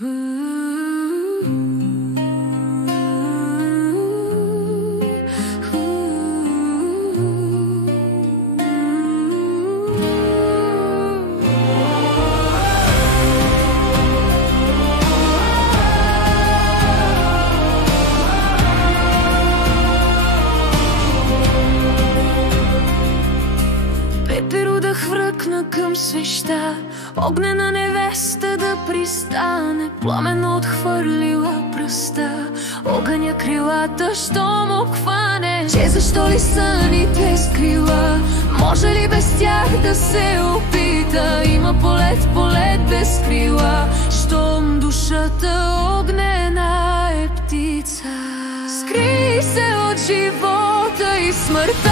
Да хвръкна към свеща, огнена невеста да пристане, пламенно отхвърлила пръста, огъня крилата, що му хване. Че защо ли съните скрила, може ли без тях да се опита? Има полет без крила, щом душата огнена е птица. Скри се от живота и смъртта,